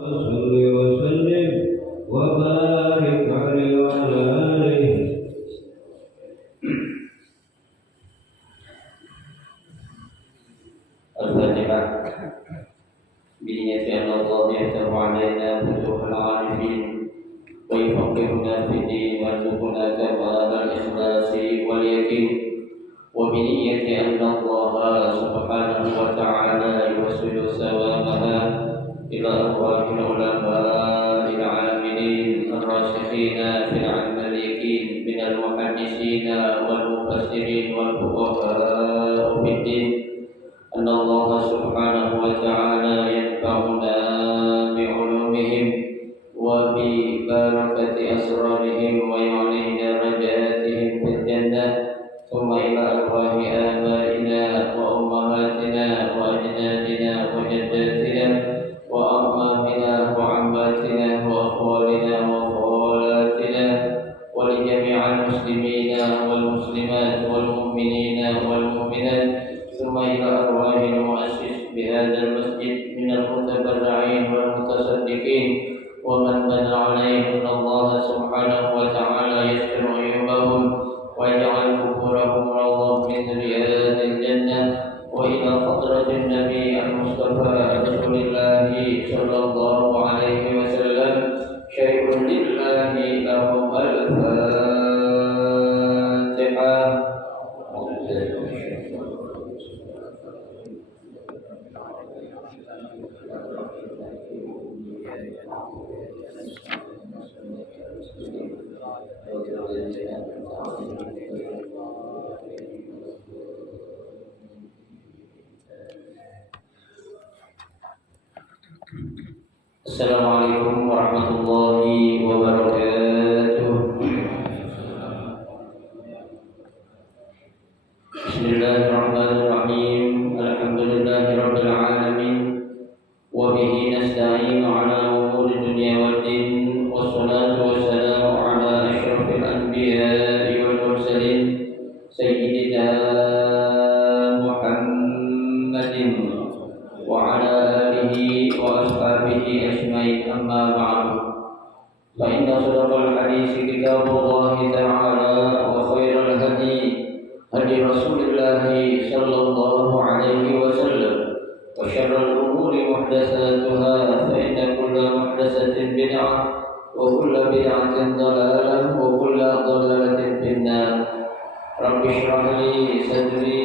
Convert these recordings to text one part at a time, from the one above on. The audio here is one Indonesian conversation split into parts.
صل وسلم وبارك عليه وعلى آله. الفاتحة بنية أن الله يفتح علينا فتوح العارفين ويفقهنا في الدين ويرزقنا كمال الإخلاص واليقين وبنية أن الله سبحانه وتعالى يوصل ثوابها إلى أرواح العلماء العاملين الراسخين في العلم اليقين من المحدثين والمفسرين والفقهاء في الدين أن الله سبحانه وتعالى ينفعنا بعلومهم وببركة أسرارهم ويعلي درجاتهم في الجنة ثم إلى أرواح آبائنا وأمهاتنا وأجدادنا وجداتنا وأعمامنا وعماتنا وأخوالنا وخالاتنا ولجميع المسلمين والمسلمات والمؤمنين والمؤمنات ثم إلى أرواح المؤسس بهذا المسجد من المتبرعين والمتصدقين ومن بنى عليه من الله سبحانه وتعالى يستر عيوبهم ويجعل قبورهم روضا من رياض الجنة وإلى حضرة النبي المصطفى رسول الله صلى الله عليه وسلم شيء لله لهم الفاتحة. Assalamualaikum warahmatullahi wabarakatuh. Bismillahirrahmanirrahim. Alhamdulillahirabbil alamin. Wa bihi nasta'inu ala umuri dunya waddin. Wassalatu wassalamu ala asyrafil anbiya'i wal mursalin sayyidina Muhammadin wa ala alihi wa ashabihi ajmain, amma ba'du. Fa inna sadaqal hadisi kitabullahi ta'ala wa khairal hadi hadi Rasulillah sallallahu alaihi wasallam wa syarrul umuri muhdatsatuha fa inna kulla muhdatsatin bid'ah wa kulla bid'atin dhalalah wa kulla dhalalatin finnar. Rabbi shrah li sadri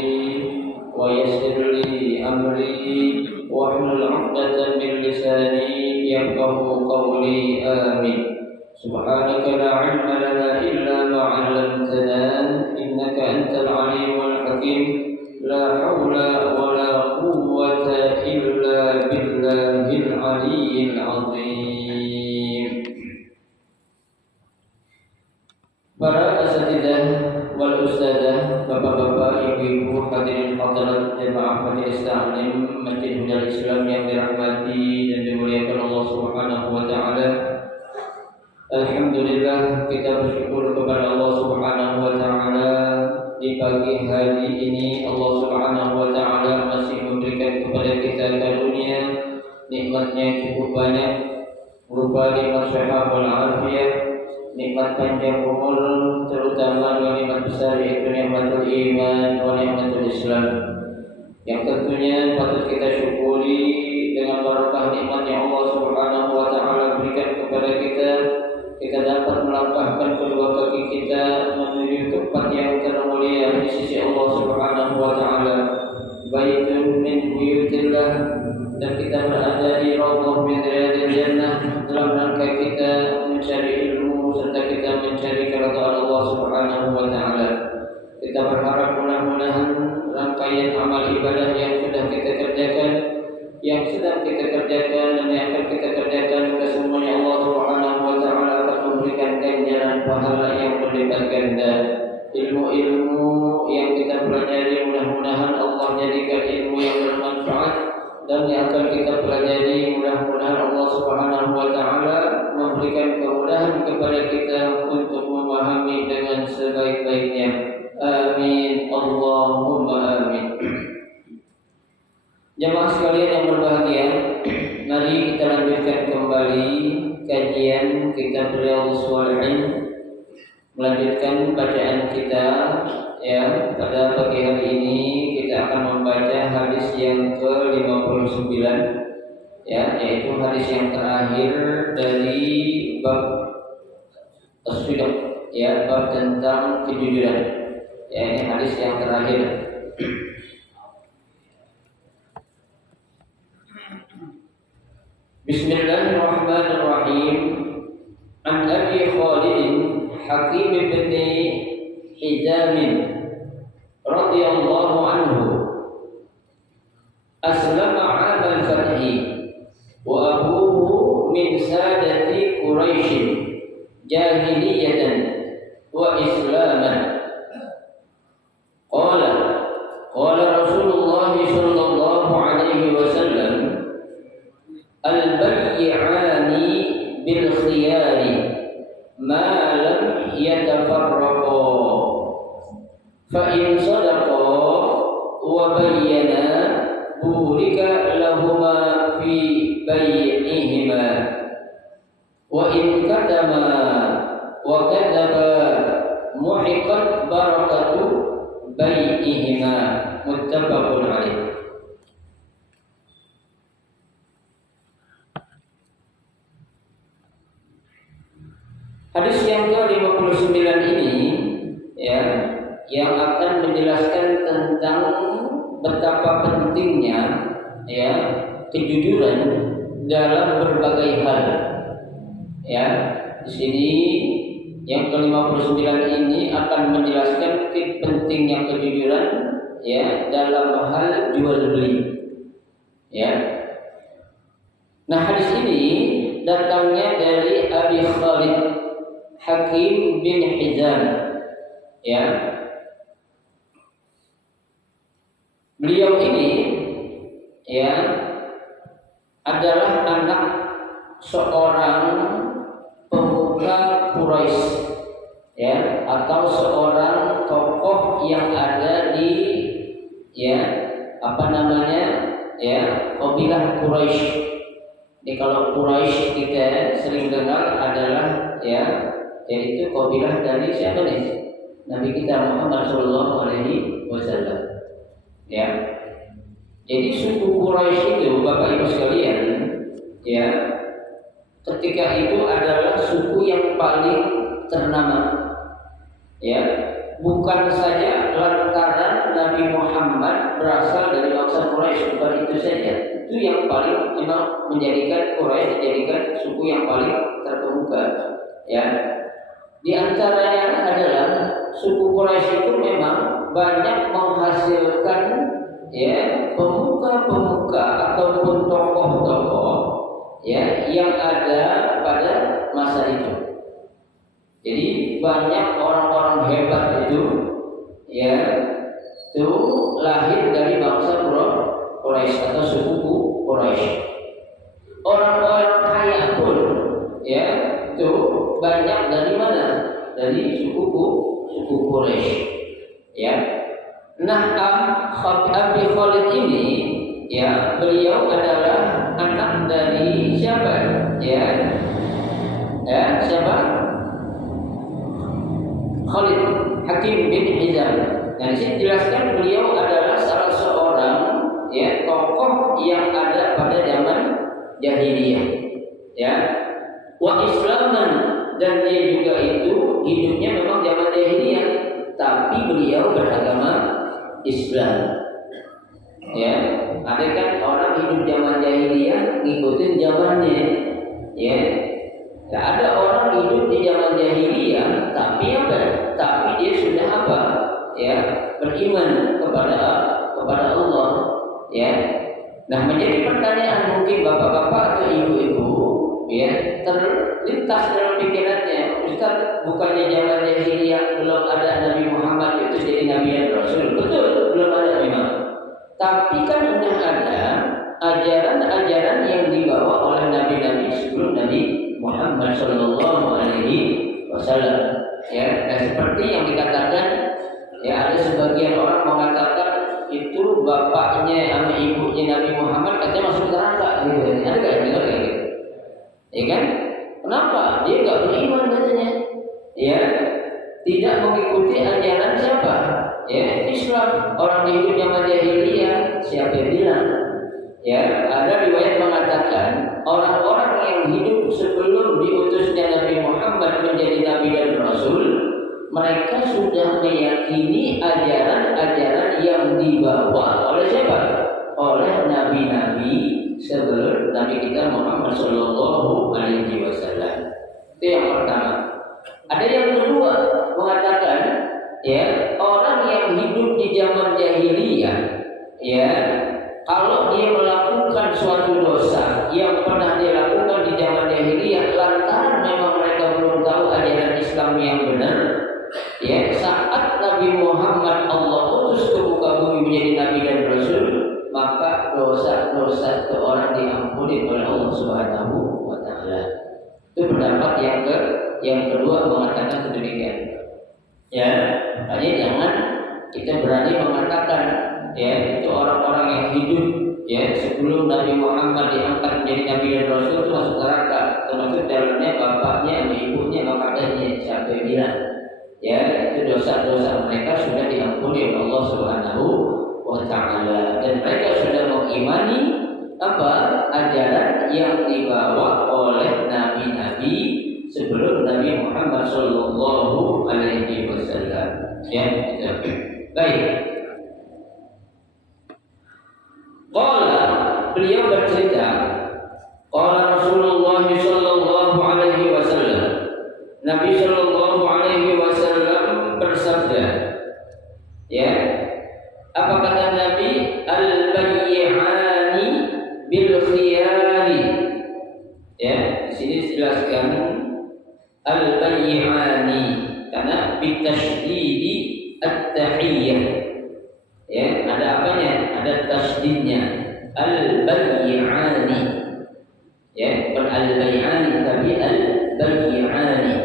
wa yassir li amri wahlul 'uqdatam min lisani yafqahu qawli. Amin. Subhanaka la 'ilma lana illa ma 'allamtana innaka antal 'alimul hakim. La haula wa la quwwata illa billahil 'aliyyil 'azim. Para asatidzah wal ustadzah, bapak-bapak, ibu-ibu, hadirin hadirat jemaah majelis taklim Masjid Huda Islam yang dirahmati dan dimuliakan Allah Subhanahu wa taala. Alhamdulillah, kita bersyukur kepada Allah Subhanahu wa taala di pagi hari ini Allah Subhanahu wa taala masih memberikan kepada kita karunia nikmatnya cukup banyak berupa nikmat sehat wal afiat, nikmat panjang umur, terutama dua nikmat besar yaitu nikmatul iman wa nikmatul Islam, yang tentunya patut kita syukuri dengan barakah nikmat yang Allah Subhanahu wa taala berikan kepada kita. Kita dapat melangkahkan kedua kaki kita menuju tempat yang termulia di sisi Allah Subhanahu wa taala, baitun min buyutillah, dan kita berada di raudhah min riyadil jannah dalam rangka kita mencari ilmu serta kita mencari keridhaan Allah Subhanahu wa taala. Kita berharap mudah-mudahan rangkaian amal ibadah yang sudah kita kerjakan, yang sedang kita kerjakan dan yang akan kita kerjakan, kesemuanya Allah Subhanahu wa taala akan memberikan ganjaran pahala yang berlipat ganda. Ilmu-ilmu yang kita pelajari mudah-mudahan Allah jadikan ilmu yang bermanfaat, dan yang akan kita pelajari mudah-mudahan Allah Subhanahu wa taala memberikan kemudahan kepada kita untuk memahami dengan sebaik-baiknya. Amin, Allahumma amin. Jemaah sekalian yang berbahagia, mari kita lanjutkan kembali kembali kajian kitab Riyadhus Shalihin, melanjutkan bacaan kita ya. Pada pagi hari ini kita akan membaca hadis yang ke-59 ya, yaitu hadis yang terakhir dari bab as-sidq ya, bab tentang kejujuran ya. Ini hadis yang terakhir. Bismillahirrahmanirrahim. An Abi Khalid Hakim bin Hizam radhiyallahu anhu aslama 'am al-fath wa abuhu min sadati Quraisy jahiliyatan wa islaman. Qala Rasulullah sallallahu alaihi wasallam, al-bay'ani bil khiyari ma lam yatafarraqa fa in sadaqa wa bayyana burika lahuma fi bay'ihima wa in katama wa kadzaba muhiqat barakatu bay'ihima. Muttafaqun alaih. Hadis yang ke-59 ini ya, yang akan menjelaskan tentang betapa pentingnya ya kejujuran dalam berbagai hal. Ya, di sini yang ke-59 ini akan menjelaskan pentingnya kejujuran ya dalam hal jual beli. Ya. Nah, hadis ini datangnya dari Abi Khalid Hakim bin Hizam ya. Beliau ini ya adalah anak seorang pemuka Quraisy ya, atau seorang tokoh yang ada di ya kabilah Quraisy. Jadi kalau Quraisy kita sering dengar adalah ya, yaitu kabilah dari siapa nih? Nabi kita Muhammad sallallahu alaihi wasallam. Ya. Jadi suku Quraisy itu Bapak Ibu sekalian, ya, ketika itu adalah suku yang paling ternama. Ya, bukan saja lantaran Nabi Muhammad berasal dari bangsa Quraisy, bukan itu saja. Itu yang paling memang menjadikan Quraisy dijadikan suku yang paling terkemuka. Ya. Di antaranya adalah suku Quraisy itu memang banyak menghasilkan ya pemuka-pemuka ataupun tokoh-tokoh ya yang ada pada masa itu. Jadi banyak orang-orang hebat itu ya itu lahir dari bangsa Quraisy atau suku Quraisy. Orang-orang kaya pun ya itu banyak dari mana? Dari suku Quraisy. Ya. Nah, Abi Khalid ini ya, beliau adalah anak dari siapa? Ya. Ya, siapa? Khalid Hakim bin Hizam. Nah, di sini jelaskan beliau adalah salah seorang ya tokoh yang ada pada zaman jahiliyah. Ya. Wa islaman, dan dia juga itu hidupnya memang zaman jahiliyah, tapi beliau beragama Islam. Ya, ada kan orang hidup zaman jahiliyah ngikutin zamannya. Ya. Ya, ada orang hidup di zaman jahiliyah tapi apa? Tapi dia sudah apa? Ya, beriman kepada Allah. Ya. Nah, menjadi pertanyaan mungkin bapak-bapak atau ibu-ibu ya terlintas dalam pikirannya, Ustaz, bukannya zaman jahiliyah belum ada Nabi Muhammad itu jadi Nabi dan Rasul? Betul, belum ada memang. Tapi kan sudah ada ajaran-ajaran yang dibawa oleh nabi-nabi sebelum Nabi Muhammad sallallahu alaihi wasallam. Ya, dan seperti yang dikatakan ya, ada sebagian orang mengatakan itu bapaknya sama ibunya Nabi Muhammad katanya masuk neraka gitu. Ada enggak dengar kayak gitu? Ya kan? Kenapa? Dia nggak beriman katanya. Ya, tidak mengikuti ajaran siapa? Ya, Islam. Orang di hidup zaman jahiliyah, siapa yang bilang? Ya, ada riwayat mengatakan orang-orang yang hidup sebelum diutusnya Nabi Muhammad menjadi Nabi dan Rasul, mereka sudah meyakini ajaran-ajaran yang dibawa oleh siapa? Oleh nabi-nabi sebelum Nabi kita Muhammad Shallallahu Alaihi Wasallam. Itu yang pertama. Ada yang kedua mengatakan, ya, orang yang hidup di zaman jahiliyah, ya, kalau dia melakukan suatu dosa yang pernah dia lakukan di zaman jahiliyah, lantaran memang mereka belum tahu ajaran Islam yang benar, ya, saat Nabi Muhammad Allah utus ke muka bumi menjadi Nabi dan Rasul, maka dosa-dosa seorang diampuni oleh Allah Subhanahu wa Ta'ala. Itu pendapat yang kedua mengatakan demikian. Ya, makanya jangan kita berani mengatakan, ya, itu orang-orang yang hidup, ya, sebelum Nabi Muhammad diangkat menjadi Nabi dan Rasul itu masuk neraka, termasuk dalamnya bapaknya, ibunya, kakaknya, siapa yang bilang? Ya, itu dosa-dosa mereka sudah diampuni oleh Allah Subhanahu wa Ta'ala, dan mereka sudah mengimani apa? Ajaran yang dibawa oleh nabi-nabi sebelum Nabi Muhammad Sallallahu Alaihi Wasallam. Ya, itu. Baik. Qala, beliau bercerita, qala Rasulullah Sallallahu Alaihi Wasallam, Nabi Sallallahu Alaihi Wasallam bersabda, ya, apa kata Nabi? Al-bay'ani bil khiyari. Ya, di sini dijelaskan al-bay'ani karena bitasydidi at-tahiyyah. Ya, ada apanya? Ada tasydidnya. Al-bay'ani. Ya, bukan al-bay'ani tapi al-bay'ani.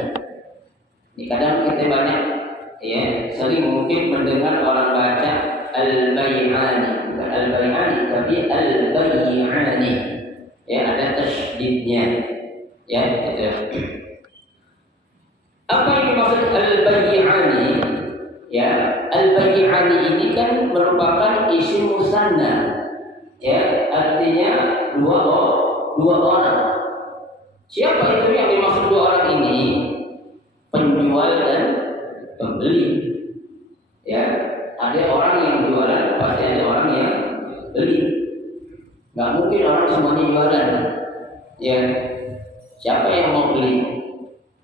Ini kadang kita banyak, ya, sering mungkin mendengar orang baca al-bay'ani, bukan al-bay'ani tapi al-bay'ani. Ya, ada tasydidnya. Ya, itu. Apa yang dimaksud al-bay'ani? Ya, al-bay'ani ini kan merupakan isim musanna. Ya, artinya dua orang. Siapa itu yang dimaksud dua orang ini? Penjual dan pembeli. Ya, ada orang yang jualan, pasti ada orang yang beli. Nggak mungkin orang semuanya jualan. Ya, siapa yang mau beli?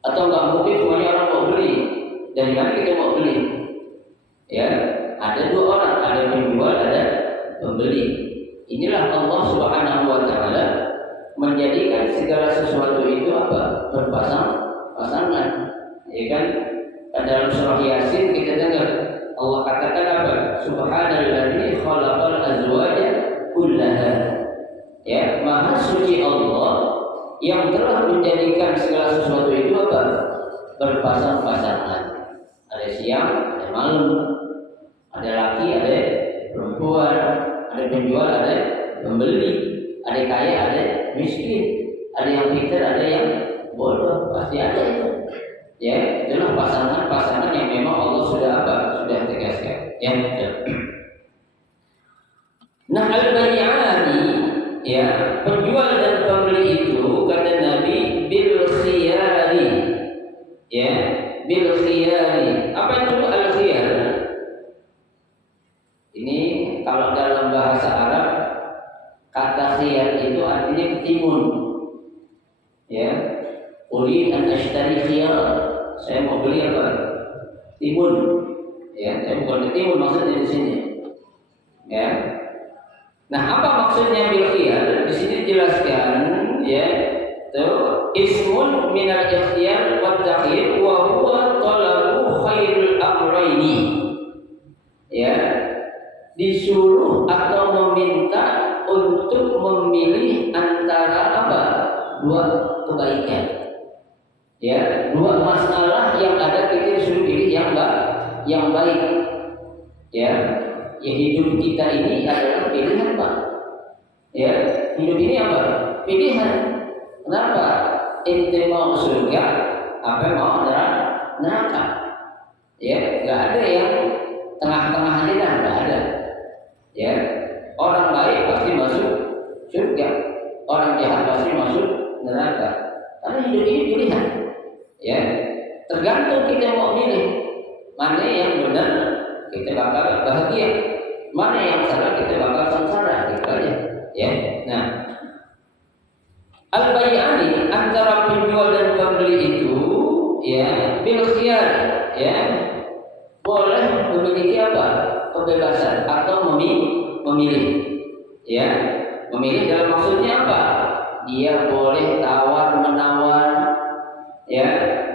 Atau nggak mungkin semuanya orang mau beli. Dari mana kita mau beli? Ya, ada dua orang, ada penjual, ada pembeli. Inilah Allah Subhanahu wa Ta'ala menjadikan segala sesuatu itu apa? Berpasangan. Ya kan? Dalam surah Yasin kita dengar Allah katakan apa? Subhanalladzi khalaqal azwaja kullaha. Ya, maha suci Allah yang telah menjadikan segala sesuatu itu apa? Berpasang-pasangan. Ada siang, ada malam, ada laki, ada perempuan, ada penjual, ada pembeli, ada kaya, ada miskin, ada yang pintar, ada yang bodoh, pasti ada itu. Ya, itulah pasangan-pasangan yang memang Allah sudah apa? Sudah tegaskan. Ya. Nah, al-bay'ani, ya, penjual dan pembeli itu kata Nabi bil khiyari. Ya, bil khiyari. Apa itu al-khiyar? Ini kalau dalam bahasa Arab kata khiyar itu artinya ketimun. Ya, urid an ashtari khiyar. Saya mau beli apa? Timun. Ya, saya bukan ketimun maksudnya di sini. Ya. Nah, apa maksudnya bil khiyar? Di sini dijelaskan, ya, itu ismun minal ikhtiyar wa takhir wa huwa talabu khairul amrayni. Ya, disuruh atau meminta untuk memilih antara apa? Dua kebaikan. Ya, dua masalah yang ada kita disuruh pilih yang baik. Ya, hidup kita ini adalah pilihan, Pak. Ya, hidup ini apa? Pilihan. Kenapa? ente mau surga apa mau neraka. Ya, nggak ada yang tengah-tengah aja dah, nggak ada. Ya, orang baik pasti masuk surga, orang jahat pasti masuk neraka. Karena hidup ini pilihan. Ya, tergantung kita mau milih mana yang benar, kita bakal bahagia. Mana yang salah, kita bakal sengsara. Gitu aja. Ya, nah. Al-bay'ani antara penjual dan pembeli itu ya bil khiyar, ya boleh memiliki apa? Kebebasan atau memilih. Ya, memilih dalam maksudnya apa? Dia boleh tawar menawar, ya,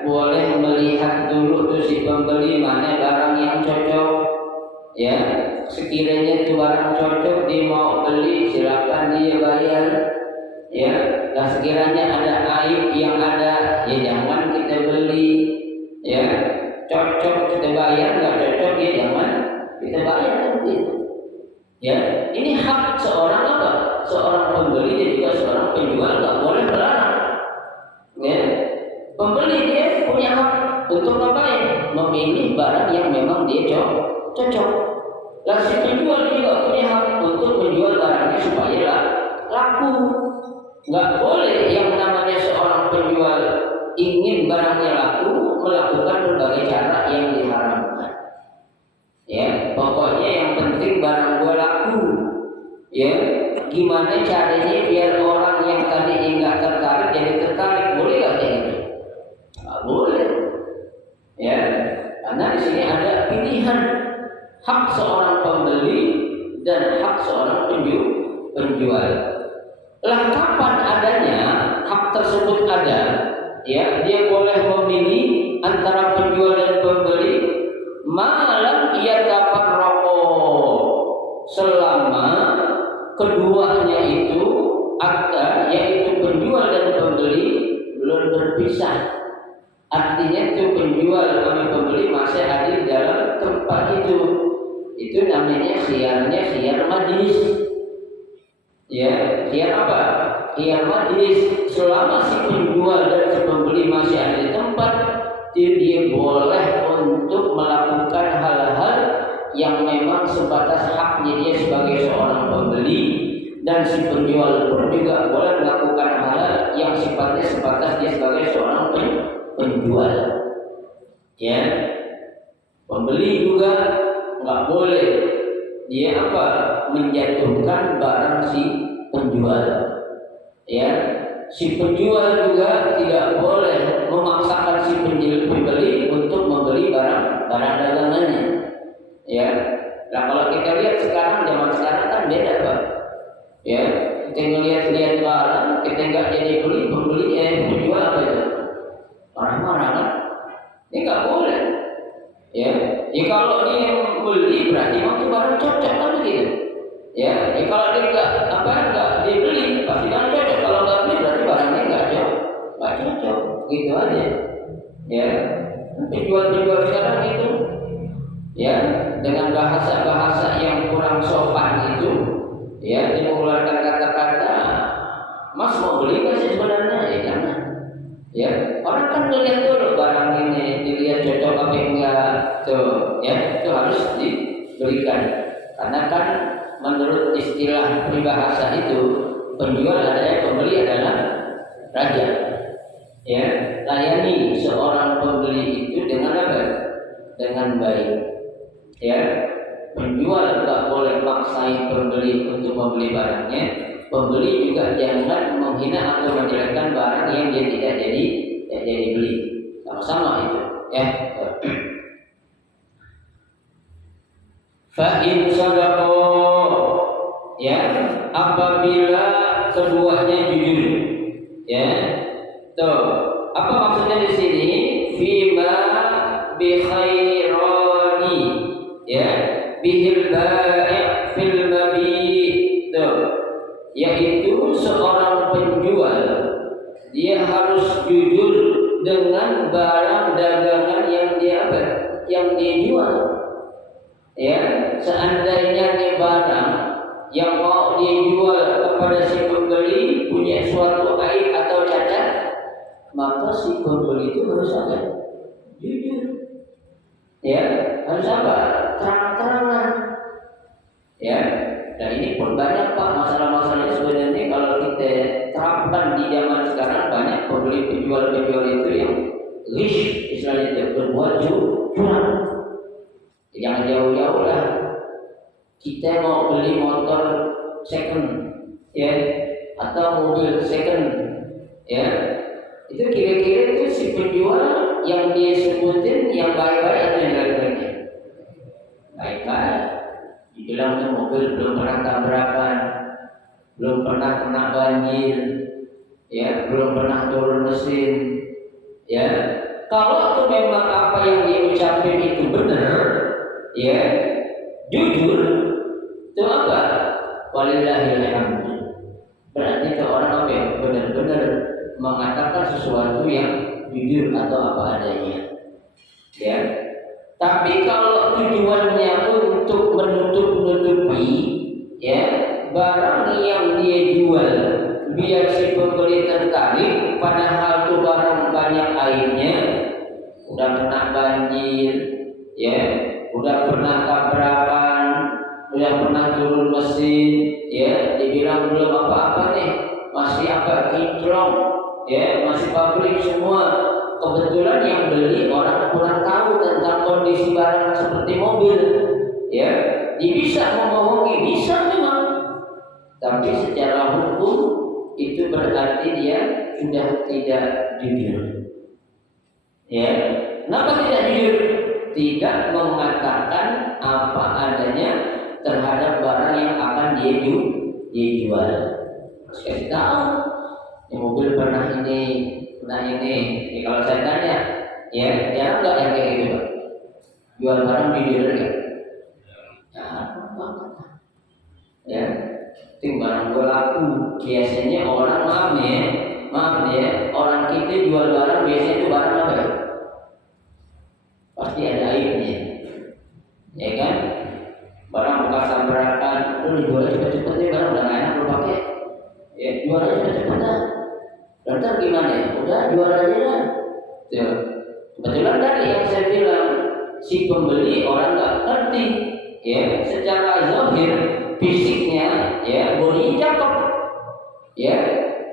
boleh melihat dulu tuh si pembeli mana barang yang cocok. Ya, sekiranya itu barang cocok dia mau beli, silakan dia bayar. Ya, dan sekiranya ada aib yang ada, ya jangan kita beli. Ya, cocok kita bayar, nggak cocok ya jangan kita bayar kan begitu. Ya, ini hak seorang apa? Seorang pembeli dan juga seorang penjual, nggak boleh melarang. Ya, pembeli dia punya hak untuk ngapain? Memilih barang yang memang dia cocok. Lalu si penjual juga punya hak untuk menjual barangnya supaya laku. Nggak boleh yang namanya seorang penjual ingin barangnya laku melakukan berbagai cara yang diharamkan. Ya, pokoknya yang penting barang gua laku. Ya, gimana caranya biar orang yang tadi nggak tertarik jadi tertarik? Boleh nggak kayak gitu? Nggak boleh. Ya, karena di sini ada pilihan hak seorang pembeli dan hak seorang penjual. Lah kapan adanya hak tersebut ada? Ya, dia boleh memilih antara penjual dan pembeli malam ia dapat rokok selama keduanya itu akan, yaitu penjual dan pembeli belum berpisah. Artinya itu penjual dan pembeli masih ada di dalam tempat itu. Itu namanya khiyar majlis. Ya, khiyar apa? Khiyar majlis. Selama si penjual dan si pembeli masih ada di tempat, dia boleh untuk melakukan hal-hal yang memang sebatas haknya dia sebagai seorang pembeli, dan si penjual pun juga boleh melakukan hal yang sifatnya sebatas dia sebagai seorang penjual. Ya, pembeli juga nggak boleh dia apa? Menjatuhkan barang si penjual. Ya, si penjual juga tidak boleh memaksakan si pembeli untuk membeli barang dagangannya. Ya, nah kalau kita lihat sekarang, zaman sekarang kan beda Pak. Ya, kita ngelihat barang, kita nggak jadi beli, penjual apa itu? Marah-marah kan? Ini nggak boleh. Ya, kalau dia beli berarti waktu barang cocok kan begitu. Ya, kalau dia nggak dibeli pasti barang cocok. Kalau nggak beli berarti barangnya nggak cocok, gitu aja. Ya, penjual sekarang itu, ya, dengan bahasa yang kurang sopan itu, ya, dia mengeluarkan kata-kata, Mas mau beli nggak sih sebenarnya? Ya jangan. Ya, orang kan melihat dulu barang ini, dilihat cocok apa enggak, tuh, ya, itu harus diberikan. Karena kan menurut istilah peribahasa itu, penjual adalah, pembeli adalah raja. Ya, layani seorang pembeli itu dengan apa? Dengan baik. Ya, penjual tak boleh maksain pembeli untuk membeli barangnya. Pembeli juga jangan menghina atau menjelekkan barang yang dia tidak jadi beli. Sama-sama itu, ya. Fa in sadaqo, ya, apabila keduanya jujur. Ya. Tuh, apa maksudnya di sini? Fima bi khairani, ya, bihil ba'i' fil mabi'. Tuh, yaitu seorang penjual dia harus jujur dengan barang dagangan yang dia jual. Ya, seandainya nih barang yang mau dijual kepada si pembeli punya suatu aib atau cacat, maka si pembeli itu harus apa? Jujur. Ya, harus apa? Terang-terangan. Ya, dan ini pun banyak Pak masalah-masalahnya sebenarnya kalau kita terapkan di zaman sekarang banyak pembeli penjual-penjual itu yang rish, istilahnya itu berbuat curang. Jangan jauh-jauh lah. Kita mau beli motor second, ya, atau mobil second, ya, itu kira-kira itu si penjual yang dia sebutin yang baik-baik atau yang jelek-jeleknya? Baik-baik. Dibilang itu mobil belum pernah tabrakan, belum pernah kena banjir, ya, belum pernah turun mesin, ya. Kalau itu memang apa yang dia ucapin itu benar, ya, jujur, itu apa? Walillahil hamd. Berarti itu orang apa ya? Benar-benar mengatakan sesuatu yang jujur atau apa adanya. Ya. Tapi kalau tujuannya untuk menutup-nutupi, ya, barang yang dia jual biar si pembeli tertarik, padahal itu barang banyak airnya, udah kena banjir, ya, udah pernah tabrakan, udah pernah turun mesin, ya, dibilang belum apa-apa nih, masih apa kinclong, ya, masih pabrik semua. Kebetulan yang beli orang kurang tahu tentang kondisi barang seperti mobil, ya, dia bisa membohongi, bisa memang, tapi secara hukum itu berarti dia sudah tidak jujur. Ya, kenapa tidak jujur? Tidak mengatakan apa adanya terhadap barang yang akan dia jual. Harus kasih tahu, ini mobil pernah ini. Nah ini, kalau saya tanya, ya, jarang nggak yang kayak gitu, Pak? Jual barang di dealer ya? Jarang banget. Ya, itu barang gue laku. Biasanya orang maaf ya, orang kita jual barang biasanya itu barang apa ya? Pasti ada aibnya, ya kan? Barang bekas tabrakan, lu jual cepet-cepet nih, barang udah nggak enak lu pakai, ya, jual aja cepet-cepet dah. Lantar gimana ya? Udah jual aja lah. Ya. Kebetulan tadi yang saya bilang si pembeli orang nggak ngerti, ya, secara zahir fisiknya, ya, bodi cakep, ya,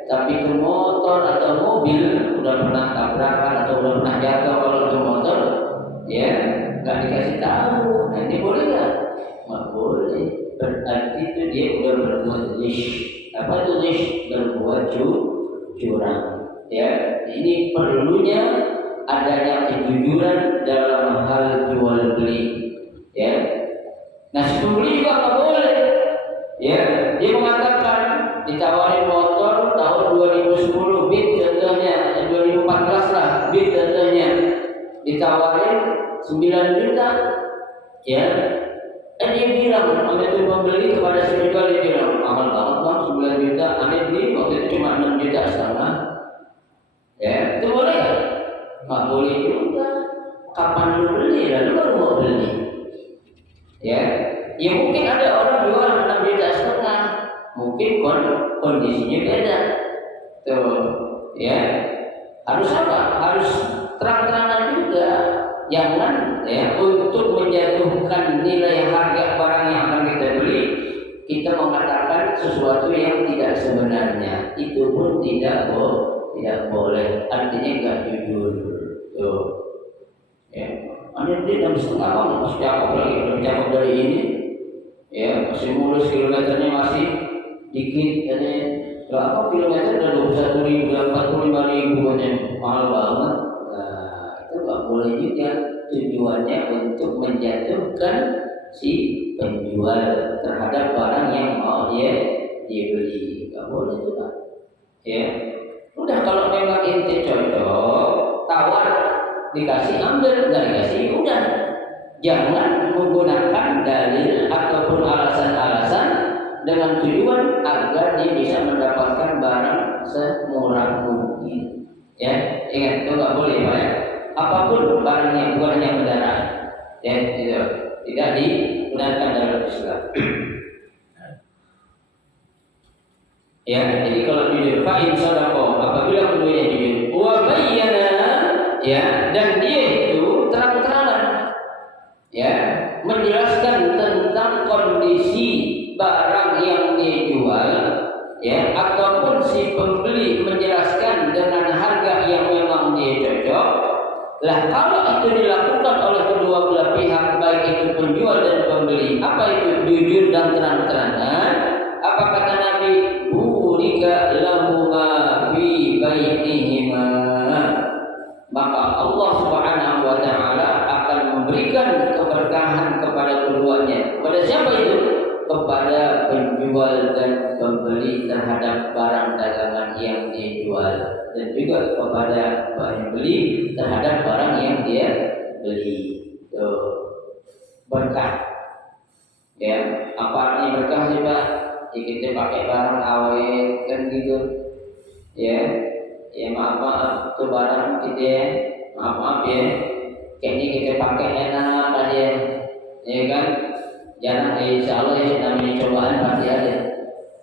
tapi itu motor atau mobil udah pernah tabrakan atau udah pernah jatuh. Kalau itu motor, ya, nggak dikasih tahu. Nah ini boleh nggak? Nggak boleh. Berarti itu dia udah berbuat ghish. Apa itu ghish? Berbuat curang, ya. Ini perlunya adanya kejujuran dalam hal jual beli, ya. Nah, si pembeli juga nggak boleh, ya. Dia mengatakan ditawarin motor tahun 2010 bid contohnya, 2014 lah bid contohnya, ditawarin 9 juta, ya. Dia bilang, ane itu pembeli kepada si penjual, dia bilang, mahal banget bang, 9 juta, ane beli waktu itu cuma 6 juta setengah. Ya, itu boleh ya? Nggak boleh juga. Kapan lu beli? Lalu baru mau beli. Ya, ya mungkin ada orang jual 6 juta setengah, mungkin kondisinya beda. Tuh, ya. Harus apa? Harus terang-terangan juga. Jangan, ya, untuk menjatuhkan nilai harga barang yang akan kita beli, kita mengatakan sesuatu yang tidak sebenarnya. Itu pun tidak boleh. Artinya nggak jujur. Tuh, ya. Anda beli 6,5 bang, masih cakep lagi, lebih cakep dari ini. Ya, masih mulus, kilometernya masih dikit, katanya. Berapa kilometer? Udah 21.000, 45.000 katanya, mahal banget. Itu nggak boleh juga. Tujuannya untuk menjatuhkan si penjual terhadap barang yang mau dia beli. Nggak boleh juga, ya. Udah, kalau memang inti cocok, tawar, dikasih ambil, nggak dikasih udah. Jangan menggunakan dalil ataupun alasan-alasan dengan tujuan agar dia bisa mendapatkan barang semurah mungkin. Ya, ingat itu nggak boleh, Pak, ya. Apapun barangnya, bukan hanya kendaraan, ya, tidak dibenarkan dalam Islam. Ya, jadi kalau jujur, fa'in sodako, apabila keduanya jujur, Lah kalau itu dilakukan oleh kedua belah pihak, baik itu penjual dan pembeli, apa itu jujur dan terang-terangan? Apa kata Nabi? Burika lahuma fi bai'ihima. Maka Allah Subhanahu wa taala akan memberikan keberkahan kepada keduanya. Kepada siapa itu? Kepada penjual dan pembeli terhadap barang dagangan yang dijual, dan juga kepada pembeli terhadap barang yang dia beli. Tuh, berkah. Ya, apa artinya berkah sih Pak? Ya, kita pakai barang awet kan gitu. Ya, ya maaf itu barang kita ya, maaf ya. Kayaknya kita pakai enak aja, ya kan? Jangan insya Allah ya, namanya cobaan pasti ada.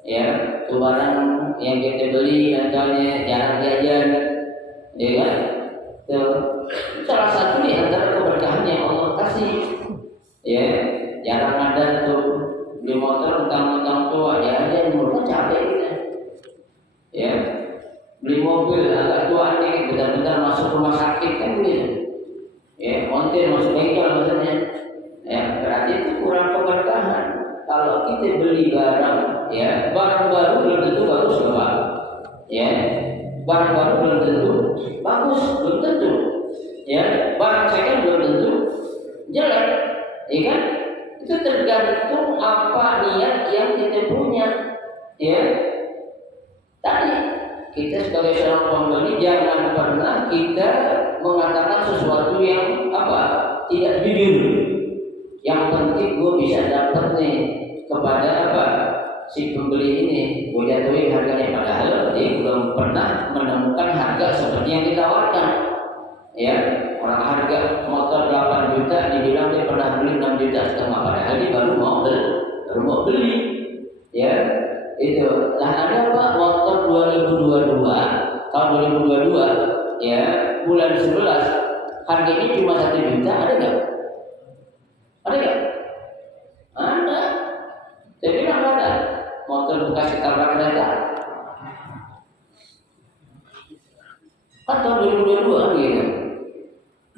Ya, itu barang yang kita beli contohnya jarang jajan, ya kan? Itu salah satu di antara keberkahan yang Allah kasih. Ya, jarang ada tuh beli motor utang-utang tua, ya ada yang murah capek gitu. Ya, beli mobil agak tua nih, benar-benar masuk rumah sakit kan gitu. Ya, montir masuk bengkel maksudnya. Ya, berarti itu kurang keberkahan. Kalau kita beli barang, ya barang baru belum tentu bagus Bapak. Ya, barang baru belum tentu bagus, belum tentu. Ya, barang second belum tentu jelek, ya kan? Itu tergantung apa niat yang kita punya. Ya, tadi kita sebagai seorang pembeli jangan pernah kita mengatakan sesuatu yang apa tidak jujur. Yang penting gue bisa dapat nih kepada apa si pembeli ini, gue jatuhin harganya, padahal dia belum pernah menemukan harga seperti yang ditawarkan. Ya, orang harga motor 8 juta dibilang dia pernah beli 6 juta setengah, padahal dia baru mau beli. Ya, itu. Nah ada apa motor 2022 tahun 2022 ya bulan 11 harganya cuma 1 juta, ada nggak? Ada nggak? Ada. Saya bilang ada. Motor bekas ketabrak kereta. Kan tahun 2022 gitu.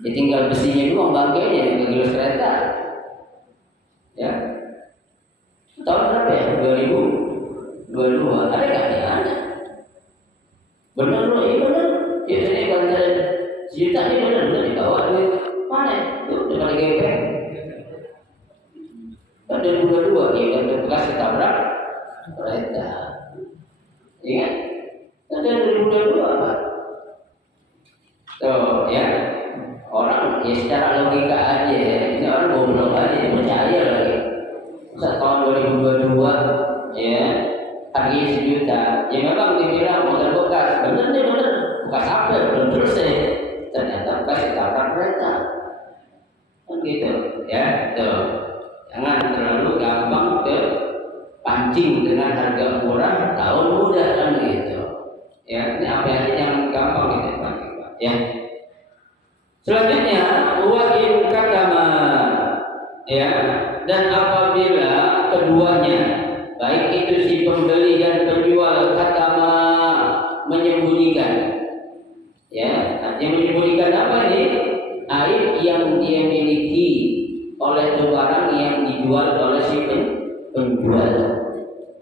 Ditinggal besinya doang, bangkainya nggak gelas kereta. Ya. Tahun berapa ya? 2022. Ada nggak? Ya ada. Benar loh, iya benar. Ya sini bantaran sejuta ini benar dibawa duit. Mana? Tuh depan gepeng. Kan 2022 ya kan bekas ketabrak kereta. Iya. Kan 2022 apa? Tuh ya. Orang ya secara logika aja ya. Ini orang goblok aja, dia percaya lagi. Masa tahun 2022 ya harganya 1 juta. Ya memang dibilang motor bekas, benar nih benar. Bekas apa? Belum selesai. Ternyata bekas ketabrak kereta. Kan gitu ya. Tuh. Jangan terlalu gampang pancing dengan harga murah tahun muda kan gitu. Ya, ini apa aja yang gampang gitu pancing, Pak. Ya. Selanjutnya wa in katama, ya, dan apabila keduanya baik itu si pembeli dan penjual katama menyembunyikan, ya, artinya menyembunyikan apa ini? Aib yang dia miliki oleh barang yang dijual oleh si penjual.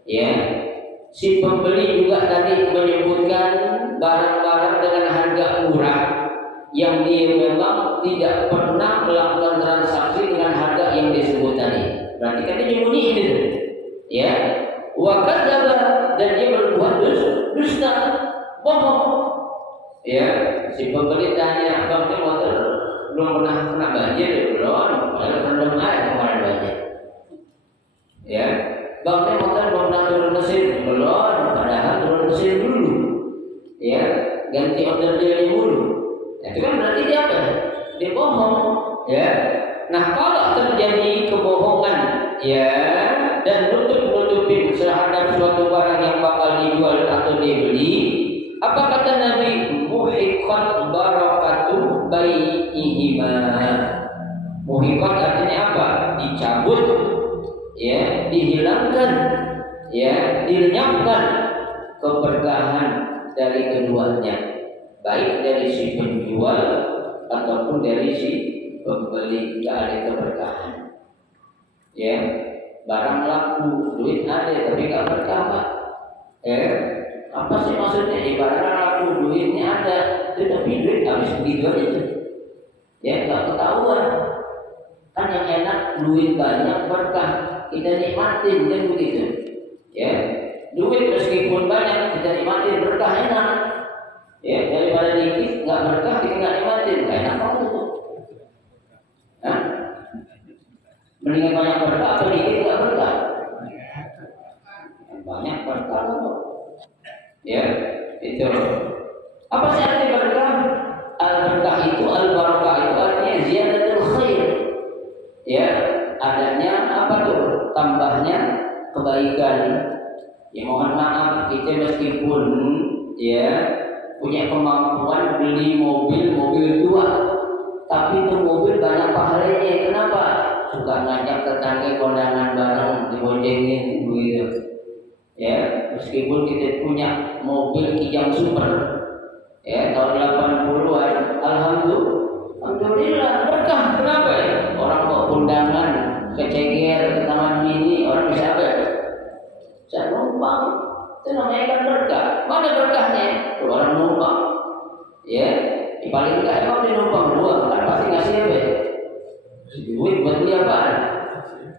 Ya, si pembeli juga tadi menyebutkan barang-barang dengan harga murah yang dia memang tidak pernah melakukan transaksi dengan harga yang disebut tadi. Berarti kan dia nyembunyiin itu. Ya, wa kadzdzaba, dan dia berbuat dusta, bohong. Ya, si pembeli tanya, "Bang, ini motor belum pernah kena banjir belum? Padahal rendam air kemarin banjir." Ya, "Bang, ini motor belum pernah turun mesin belum? Padahal turun mesin dulu." Ya, ganti order dia dulu. Itu kan berarti dia apa? Dia bohong. Ya. Nah, kalau terjadi kebohongan, ya, dan nutup-nutupin terhadap suatu barang yang bakal dijual atau dibeli, apa kata Nabi? Muhiqat barakatu bai'ihima. Muhiqat artinya apa? Dicabut, ya, dihilangkan, ya, dilenyapkan keberkahan dari keduanya, baik dari si penjual ataupun dari si pembeli, nggak ada keberkahan. Ya, barang laku, duit ada tapi nggak berkah, Pak. Apa sih maksudnya? Barang laku, duitnya ada, tapi duit habis begitu aja. Ya, nggak ketahuan. Kan yang enak duit banyak berkah, kita nikmatin kan begitu. Ya, duit meskipun banyak kita nikmatin berkah enak. Ya, daripada dikit nggak berkah kita nggak nikmatin, nggak enak banget itu. Hah? Mendingan banyak berkah atau dikit nggak berkah? Banyak berkah loh. Ya, itu. Apa sih arti berkah? Al-berkah itu, al-barakah itu artinya ziyadatul khair. Ya, adanya apa tuh? Tambahnya kebaikan. Ya mohon maaf, kita meskipun ya punya kemampuan beli mobil tua, tapi itu mobil banyak pahalanya. Kenapa? Suka ngajak tetangga kondangan bareng, diboncengin begitu. Ya, meskipun kita punya mobil Kijang Super, ya tahun 80-an, alhamdulillah berkah. Kenapa ya? Orang mau kondangan ke Ceger, ke Taman Mini, orang bisa apa? Bisa numpang. Itu namanya kan berkah. Mana berkahnya? Tuh orang numpang. Ya, paling enggak emang dia numpang doang, kan pasti ngasih apa? Duit buat beli apaan?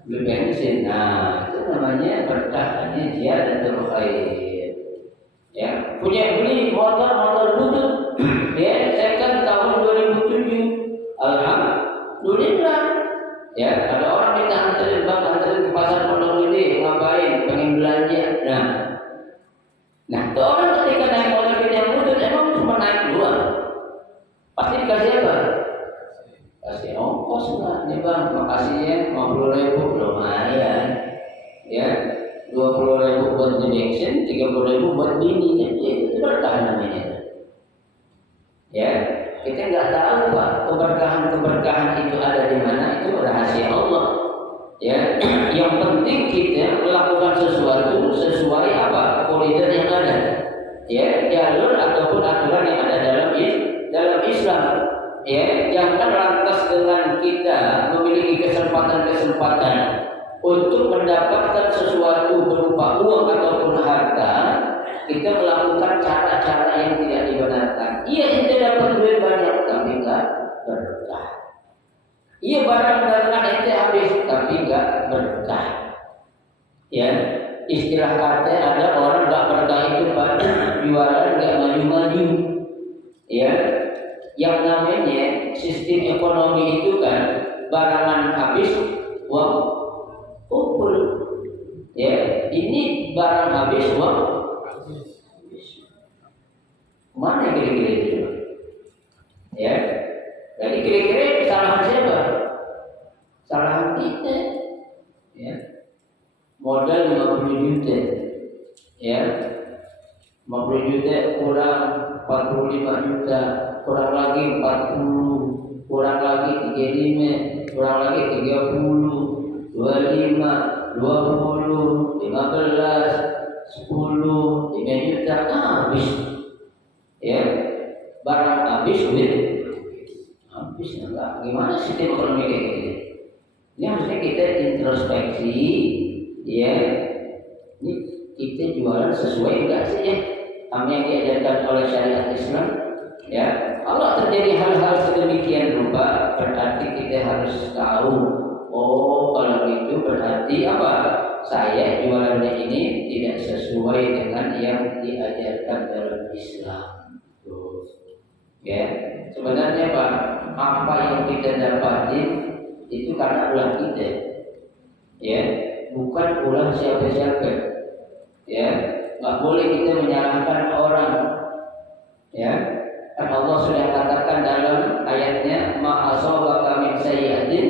Beli bensin. Nah, itu namanya berkahnya ziyadatul khair. Ya, punya beli motor butut. Ya, saya kan tahun 2007. Alhamdulillah. Ya, ada orang minta anterin ke pasar Pondok Gede, ngapain? Pengen belanja. Nah, itu orang ketika naik motor kita yang butut emang cuma naik doang. Pasti dikasih apa? Kasih ongkos lah, nih bang, makasih ya, 50.000 lumayan. Ya, 20.000 buat di bensin, 30.000 buat bini, ya itu berkah namanya. Ya, kita nggak tahu Pak, keberkahan itu ada di mana, itu rahasia Allah. Ya, yang penting kita melakukan sesuatu sesuai apa koridor yang ada. Ya, jalur ataupun aturan yang ada dalam Islam. Ya, jangan lantas dengan kita memiliki kesempatan untuk mendapatkan sesuatu berupa uang ataupun harta, kita melakukan cara-cara yang tidak dibenarkan. Iya, kita dapat duit banyak tapi enggak berkah. Iya, barang dagangan ente habis tapi enggak berkah. Ya, istilah kata ada orang enggak berkah itu pada jualan enggak maju-maju. Ya, yang namanya sistem ekonomi itu kan barangan habis uang kumpul. Ya, ini barang habis uang mana kira-kira itu? Ya, jadi kira-kira kesalahan siapa? Kesalahan kita. Ya, modal 50 juta. Ya, 50 juta kurang 45 juta, kurang lagi 40, kurang lagi 35, kurang lagi 30, 25, 20, 15, 10, 5 juta habis. Ya, barang habis duit habis enggak. Gimana sistem ekonomi kayak gini? Ini harusnya kita introspeksi. Ya, ini kita jualan sesuai enggak sih ya apa yang diajarkan oleh syariat Islam? Ya, kalau terjadi hal-hal sedemikian rupa, berarti kita harus tahu. Oh, kalau itu berarti apa? Saya jualannya ini tidak sesuai dengan yang diajarkan dalam Islam. Tuh. Ya, sebenarnya Pak, apa yang kita dapatin itu karena ulah kita. Ya, bukan ulah siapa-siapa. Ya, nggak boleh kita menyalahkan orang. Ya, kan Allah sudah katakan dalam ayatnya, ma asabaka min sayyi'atin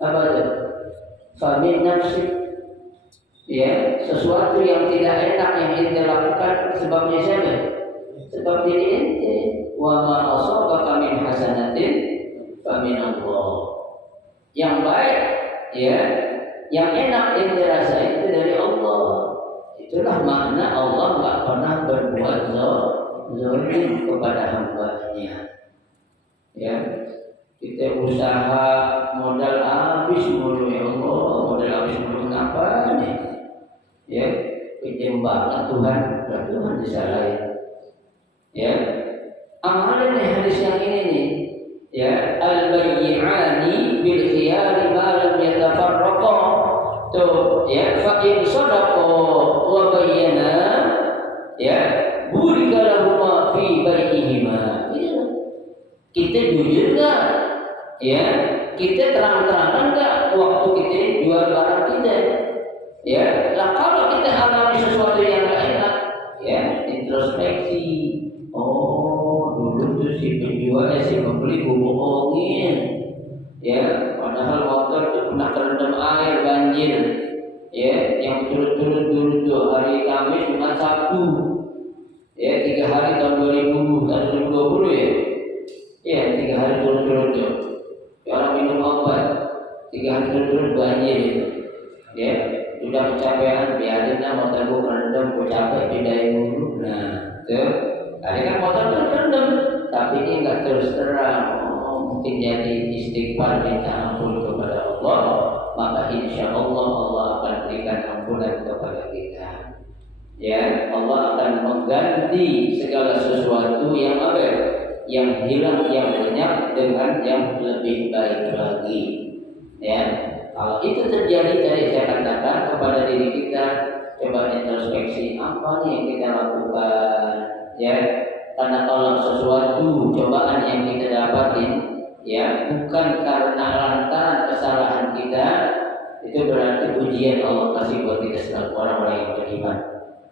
apa itu? Fa min nafsik. Ya, sesuatu yang tidak enak yang ente lakukan sebabnya siapa? Sebab diri ente. Wa ma asabaka min hasanatin fa min Allah. Yang baik, ya, yang enak yang dirasa itu dari Allah. Itulah makna Allah nggak pernah berbuat zalim kepada hamba-Nya. Ya, kita usaha modal habis mulu ya Allah, modal habis mulu kenapa nih? Ya, pinjam banget Tuhan disalahin. Ya, amalan nih hadis yang ini nih. Ya, al-bayyi'ani bil khiyari ma lam yatafarraqa. Tuh, ya, fa in sadaqa wa bayyana, ya, burika lahuma fi bai'ihima. Kita jujur nggak? Ya, kita terang-terangan nggak waktu kita jual barang kita? Ya, lah kalau kita alami sesuatu yang nggak enak, ya, introspeksi. Oh, dulu tuh si penjual, si pembeli gue bohongin. Ya, padahal motor itu pernah terendam air banjir. Ya, yang turut-turut dulu tuh hari Kamis Jumat Sabtu. Ya, 3 hari tahun 2020 ya. Ya, 3 hari turut-turut tuh. Ya, orang minum obat 3 hari turut-turut banjir itu. Ya, sudah kecapean, biarin lah motor gue kerendam, gue capek pindahin dulu. Nah, tuh, ada kan motor terendam, tapi ini nggak terus terang. Mungkin jadi istighfar minta ampun kepada Allah, maka insya Allah Allah akan berikan ampunan kepada kita. Ya, Allah akan mengganti segala sesuatu yang ada, yang hilang, yang lenyap dengan yang lebih baik lagi. Ya, kalau itu terjadi tadi saya katakan kepada diri kita, coba introspeksi apa nih yang kita lakukan. Ya, karena kalau sesuatu cobaan yang kita dapatin, ya, bukan karena lantaran kesalahan kita, itu berarti ujian Allah kasih buat kita selaku orang-orang yang beriman.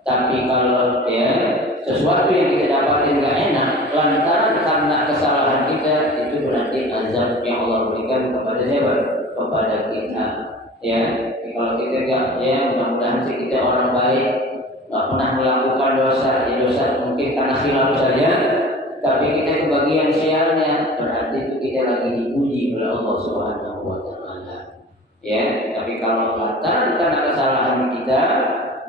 Tapi kalau ya sesuatu yang kita dapatin nggak enak lantaran karena kesalahan kita, itu berarti azab yang Allah berikan kepada siapa? Kepada kita. Ya, kalau kita nggak, ya mudah-mudahan sih kita orang baik, nggak pernah melakukan dosa. Ya, dosa mungkin karena silap saja, tapi kita kebagian sialnya, berarti itu kita lagi diuji oleh Allah Subhanahu wa taala. Ya, tapi kalau lantaran karena kesalahan kita,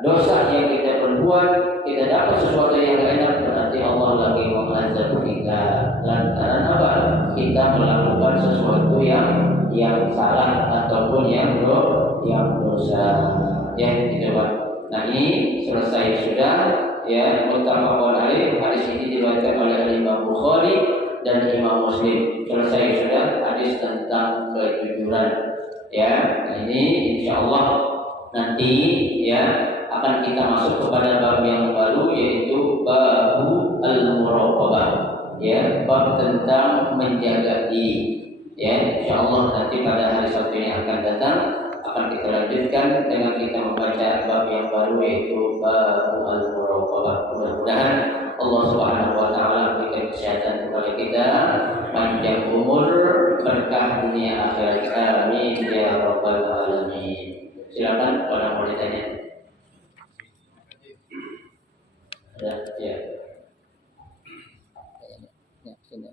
dosa yang kita perbuat, kita dapat sesuatu yang enak, berarti Allah lagi mengazab kita. Lantaran apa? Kita melakukan sesuatu yang salah ataupun yang dosa. Ya, gitu Pak. Nah, ini selesai sudah. Ya, muttafaqun alaih. Hadis ini diriwayatkan oleh Imam Bukhari dan Imam Muslim. Selesai sudah hadis tentang kejujuran. Ya, nah ini insyaallah nanti ya akan kita masuk kepada bab yang baru, yaitu babu al-muraqabah. Ya, bab tentang menjaga diri. Ya, insyaallah nanti pada hari Sabtu yang akan datang akan kita lanjutkan dengan kita membaca bab yang baru, yaitu babu al-muraqabah. Mudah-mudahan Allah Subhanahu wa taala berikan kesehatan kepada kita, panjang umur, berkah dunia akhirat. Amin ya rabbal alamin. Silakan kalau mau ditanya. Ya, ya. Ya, sini.